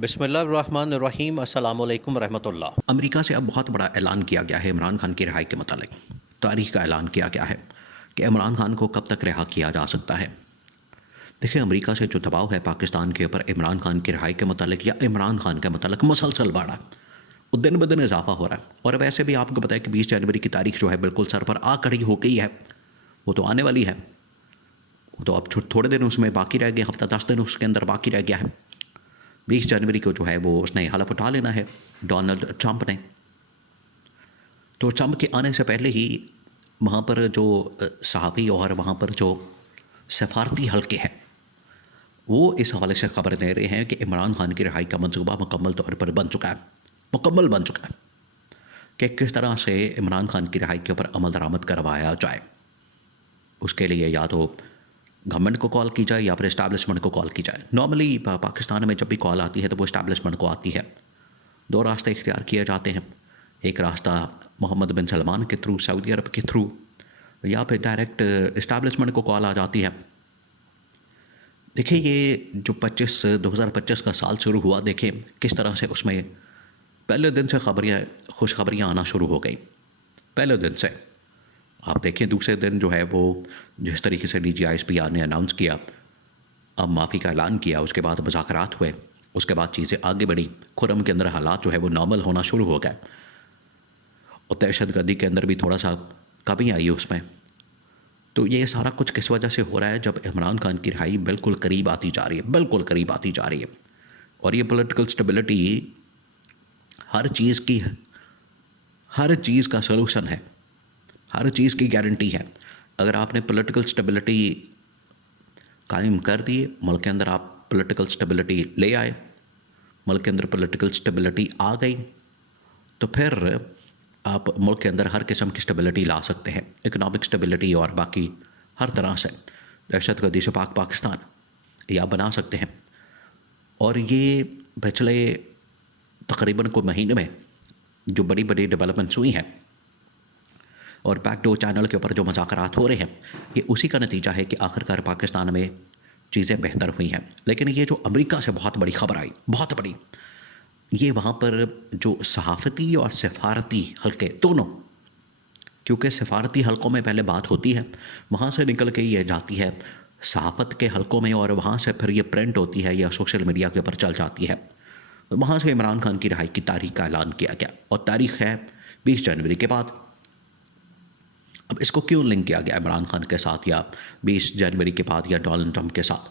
बिस्मिल्लाहिर्रहमानिर्रहीम अस्सलामु अलैकुम रहमतुल्लाह। अमेरिका से अब बहुत बड़ा ऐलान किया गया है इमरान खान की रिहाई के मतलब तारीख का ऐलान किया गया है कि इमरान खान को कब तक रिहा किया जा सकता है। देखिए, अमेरिका से जो दबाव है पाकिस्तान के ऊपर इमरान खान की रिहाई के मतलब या इमरान खान के मतलब मुसलसल बढ़ा, वो दिन ब दिन इजाफा हो रहा है। और वैसे भी आपको पता है कि 20 जनवरी की तारीख जो है बिल्कुल सर पर आ खड़ी हो गई है, वो तो आने वाली है। वो तो अब थोड़े दिन उसमें बाकी रह गए, हफ्ता 10 दिन उसके अंदर बाकी रह गया है। 20 जनवरी को जो है वो उसने हलफ उठा लेना है डोनाल्ड ट्रंप ने। तो ट्रंप के आने से पहले ही वहाँ पर जो सहाफ़ी और वहाँ पर जो सफारती हल्के हैं वो इस हवाले से खबर दे रहे हैं कि इमरान खान की रिहाई का मंसूबा मुकम्मल तौर पर बन चुका है, मुकम्मल बन चुका है कि किस तरह से इमरान खान की रिहाई के ऊपर अमल दरामद करवाया जाए। उसके लिए या तो गवर्नमेंट को कॉल की जाए या फिर इस्टेब्लिशमेंट को कॉल की जाए। नॉर्मली पाकिस्तान में जब भी कॉल आती है तो वो इस्टेब्लिशमेंट को आती है। दो रास्ते इख्तियार किए जाते हैं, एक रास्ता मोहम्मद बिन सलमान के थ्रू, सऊदी अरब के थ्रू, या फिर डायरेक्ट इस्टेब्लिशमेंट को कॉल आ जाती है। देखिए, ये जो 2025 का साल शुरू हुआ, देखिए किस तरह से उसमें पहले दिन से खुशखबरियाँ आना शुरू हो गई। पहले दिन से आप देखें, दूसरे दिन जो है वो जिस तरीके से DGISPR ने अनाउंस किया, अब माफ़ी का ऐलान किया, उसके बाद मुज़ाकरात हुए, उसके बाद चीज़ें आगे बढ़ी, खुरम के अंदर हालात जो है वो नॉर्मल होना शुरू हो गए और दहशतगर्दी के अंदर भी थोड़ा सा कमी आई उसमें। तो ये सारा कुछ किस वजह से हो रहा है, जब इमरान खान की रिहाई बिल्कुल करीब आती जा रही है, बिल्कुल करीब आती जा रही है। और ये पॉलिटिकल स्टेबिलिटी हर चीज़ का सलूशन है, हर चीज़ की गारंटी है। अगर आपने पॉलिटिकल स्टेबिलिटी कायम कर दी, मुल्क के अंदर आप पॉलिटिकल स्टेबिलिटी ले आए, मुल्क के अंदर पॉलिटिकल स्टेबिलिटी आ गई, तो फिर आप मुल्क के अंदर हर किस्म की स्टेबिलिटी ला सकते हैं, इकोनॉमिक स्टेबिलिटी और बाकी हर तरह से दहशतगर्दी से पाकिस्तान या बना सकते हैं। और ये पिछले तकरीबन को महीने में जो बड़ी बड़ी डेवलपमेंट्स हुई हैं और बैकडोर चैनल के ऊपर जो मुज़ाकरात हो रहे हैं, ये उसी का नतीजा है कि आखिरकार पाकिस्तान में चीज़ें बेहतर हुई हैं। लेकिन ये जो अमेरिका से बहुत बड़ी खबर आई, बहुत बड़ी, ये वहाँ पर जो सहाफ़ती और सफारती हल्के दोनों, क्योंकि सफारती हलकों में पहले बात होती है, वहाँ से निकल के ये जाती है सहाफ़त के हलकों में, और वहाँ से फिर ये प्रिंट होती है या सोशल मीडिया के ऊपर चल जाती है। वहाँ से इमरान खान की रिहाई की तारीख का ऐलान किया गया और तारीख है 20 जनवरी के बाद। अब इसको क्यों लिंक किया गया इमरान खान के साथ या 20 जनवरी के बाद या डोनाल्ड ट्रंप के साथ?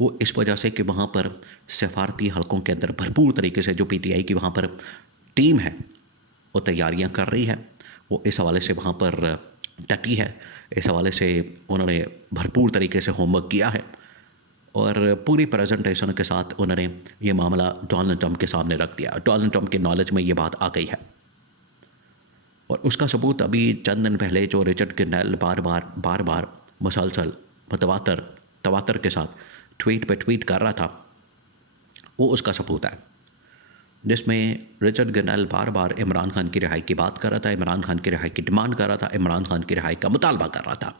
वो इस वजह से कि वहाँ पर सफारती हलकों के अंदर भरपूर तरीके से जो PTI की वहाँ पर टीम है वो तैयारियाँ कर रही है, वो इस हवाले से वहाँ पर डटी है, इस हवाले से उन्होंने भरपूर तरीके से होमवर्क किया है और पूरी प्रेजेंटेशन के साथ उन्होंने ये मामला डोनाल्ड ट्रंप के सामने रख दिया। डोनाल्ड ट्रंप के नॉलेज में ये बात आ गई है और उसका सबूत अभी चंद दिन पहले जो रिचर्ड ग्रेनल बार बार मुसलसल तवातर के साथ ट्वीट पे ट्वीट कर रहा था, वो उसका सबूत है, जिसमें रिचर्ड ग्रेनल बार बार इमरान खान की रिहाई की बात कर रहा था, इमरान खान की रिहाई की डिमांड कर रहा था, इमरान खान की रिहाई का मुतालबा कर रहा था,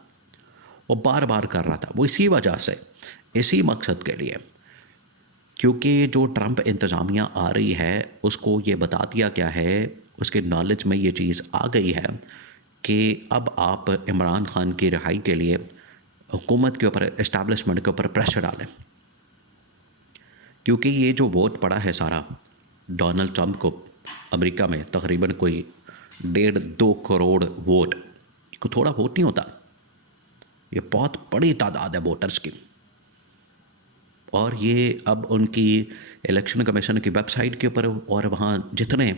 वो बार बार कर रहा था। वो इसी वजह से, इसी मकसद के लिए, क्योंकि जो ट्रंप इंतज़ामिया आ रही है उसको ये बता दिया गया है, उसके नॉलेज में ये चीज़ आ गई है कि अब आप इमरान खान की रिहाई के लिए हुकूमत के ऊपर, इस्टेब्लिशमेंट के ऊपर प्रेशर डालें, क्योंकि ये जो वोट पड़ा है सारा डोनाल्ड ट्रंप को अमेरिका में, तकरीबन कोई 1.5-2 करोड़ वोट, को थोड़ा वोट नहीं होता, ये बहुत बड़ी तादाद है वोटर्स की। और ये अब उनकी इलेक्शन कमीशन की वेबसाइट के ऊपर और वहाँ जितने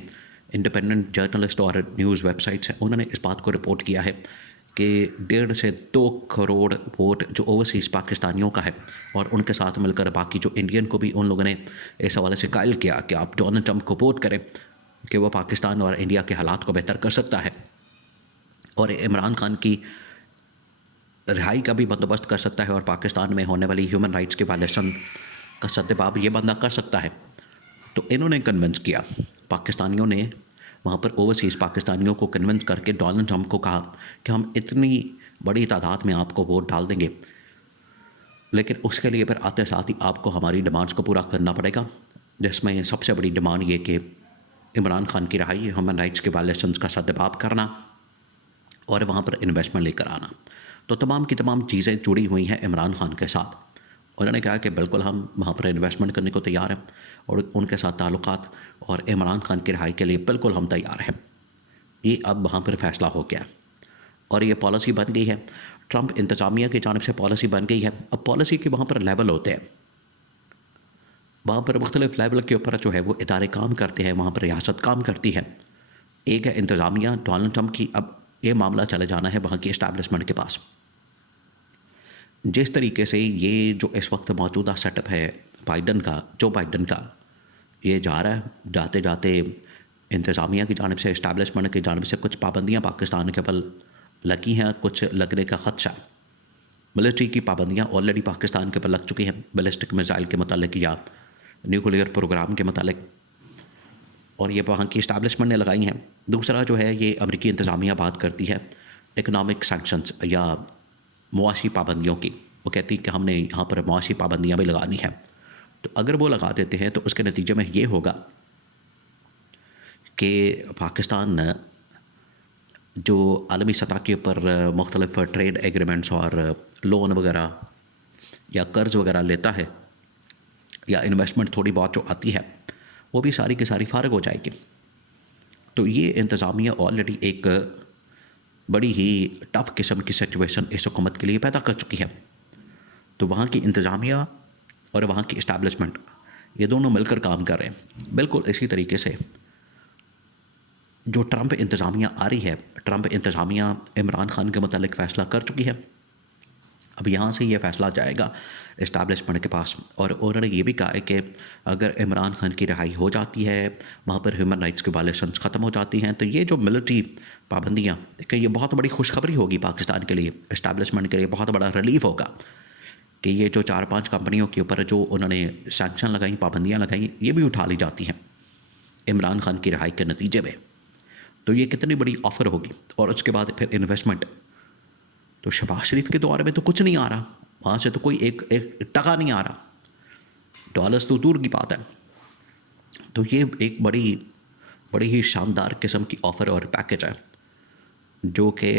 इंडिपेंडेंट जर्नलिस्ट और न्यूज़ वेबसाइट्स हैं, उन्होंने इस बात को रिपोर्ट किया है कि 1.5 से 2 करोड़ वोट जो ओवरसीज़ पाकिस्तानियों का है, और उनके साथ मिलकर बाकी जो इंडियन को भी उन लोगों ने इस हवाले से कायल किया कि आप डोनाल्ड ट्रंप को वोट करें कि वह पाकिस्तान और इंडिया के हालात को बेहतर कर सकता है और इमरान खान की रिहाई का भी बंदोबस्त कर सकता है और पाकिस्तान में होने वाली ह्यूमन राइट्स के वायलेशन का सद्देबाब ये बंदा कर सकता है। तो इन्होंने कन्विंस किया, पाकिस्तानियों ने वहाँ पर ओवरसीज़ पाकिस्तानियों को कन्विंस करके डोनाल्ड ट्रंप को कहा कि हम इतनी बड़ी तादाद में आपको वोट डाल देंगे, लेकिन उसके लिए फिर आते साथ ही आपको हमारी डिमांड्स को पूरा करना पड़ेगा। जिसमें सबसे बड़ी डिमांड ये कि इमरान खान की रहाई, ह्यूमन राइट्स के वायलेशंस का सद्भाव करना और वहाँ पर इन्वेस्टमेंट लेकर आना। तो तमाम की तमाम चीज़ें जुड़ी हुई हैं इमरान खान के साथ। उन्होंने कहा कि बिल्कुल हम वहाँ पर इन्वेस्टमेंट करने को तैयार हैं और उनके साथ ताल्लुकात और इमरान खान की रिहाई के लिए बिल्कुल हम तैयार हैं। ये अब वहाँ पर फैसला हो गया और ये पॉलिसी बन गई है। ट्रंप इंतज़ामिया की जानिब से पॉलिसी बन गई है। अब पॉलिसी के वहाँ पर लेवल होते हैं, वहाँ पर मुख्तलिफ लेवल के ऊपर जो है वो इदारे काम करते हैं, वहाँ पर रियासत काम करती है। एक है इंतज़ामिया डोनाल्ड ट्रंप की। अब ये मामला चले जाना है वहाँ की इस्टेब्लिशमेंट के पास। जिस तरीके से ये जो इस वक्त मौजूदा सेटअप है बाइडन का, जो बाइडन का ये जा रहा है, जाते जाते इंतज़ामिया की जानिब से, इस्टेब्लिशमेंट की जानिब से कुछ पाबंदियाँ पाकिस्तान के ऊपर लगी हैं, कुछ लगने का ख़दशा। मिलिट्री की पाबंदियाँ ऑलरेडी पाकिस्तान के ऊपर लग चुकी हैं, बैलिस्टिक मिसाइल के मतलब या न्यूक्लियर प्रोग्राम के मतलब, और ये वहाँ की इस्टेब्लिशमेंट ने लगाई हैं। दूसरा जो है ये अमेरिकी इंतज़ामिया बात करती है इकनॉमिक सैंक्शंस या मुआशी पाबंदियों की। वो कहती है कि हमने यहाँ पर मुआशी पाबंदियाँ भी लगानी है। तो अगर वो लगा देते हैं तो उसके नतीजे में ये होगा कि पाकिस्तान जो आलमी सतह के ऊपर मुख्तलिफ ट्रेड एग्रीमेंट्स और लोन वगैरह या कर्ज़ वगैरह लेता है या इन्वेस्टमेंट थोड़ी बहुत जो आती है वो भी सारी की सारी फारग हो जाएगी। तो ये इंतज़ामिया ऑलरेडी एक बड़ी ही टफ़ किस्म की सिचुएशन इस हुकूमत के लिए पैदा कर चुकी है। तो वहाँ की इंतज़ामिया और वहाँ की इस्टेब्लिशमेंट ये दोनों मिलकर काम कर रहे हैं। बिल्कुल इसी तरीके से जो ट्रंप इंतज़ामिया आ रही है, ट्रंप इंतज़ामिया इमरान खान के मुतालिक फ़ैसला कर चुकी है। अब यहाँ से ये फ़ैसला जाएगा इस्टेब्लिशमेंट के पास और उन्होंने ये भी कहा है कि अगर इमरान खान की रिहाई हो जाती है, वहाँ पर ह्यूमन राइट्स की वायलेशंस ख़त्म हो जाती हैं, तो ये जो मिलिट्री पाबंदियाँ, देखिए ये बहुत बड़ी खुशखबरी होगी पाकिस्तान के लिए, इस्टेब्लिशमेंट के लिए बहुत बड़ा रिलीफ होगा कि ये जो 4-5 कंपनियों के ऊपर जो उन्होंने सैंक्शन लगाई, पाबंदियाँ लगाई, ये भी उठा ली जाती हैं इमरान खान की रिहाई के नतीजे में। तो ये कितनी बड़ी ऑफ़र होगी। और उसके बाद फिर इन्वेस्टमेंट, तो शहबाज शरीफ के दौर में तो कुछ नहीं आ रहा, वहाँ से तो कोई एक टका नहीं आ रहा, डॉलर्स तो दूर की बात है। तो ये एक बड़ी ही शानदार किस्म की ऑफ़र और पैकेज है जो कि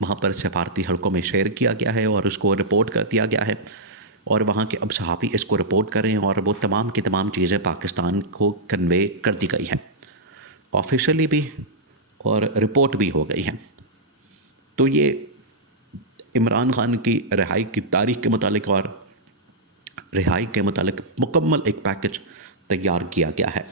वहाँ पर सफारती हलकों में शेयर किया गया है और उसको रिपोर्ट कर दिया गया है और वहाँ के अब सहाफ़ी इसको रिपोर्ट कर रहे हैं और वो तमाम की तमाम चीज़ें पाकिस्तान को कन्वे कर दी गई हैं, ऑफिशियली भी और रिपोर्ट भी हो गई हैं। तो ये इमरान खान की रिहाई की तारीख के मुतालिक और रिहाई के मुतालिक मुकम्मल एक पैकेज तैयार किया गया है।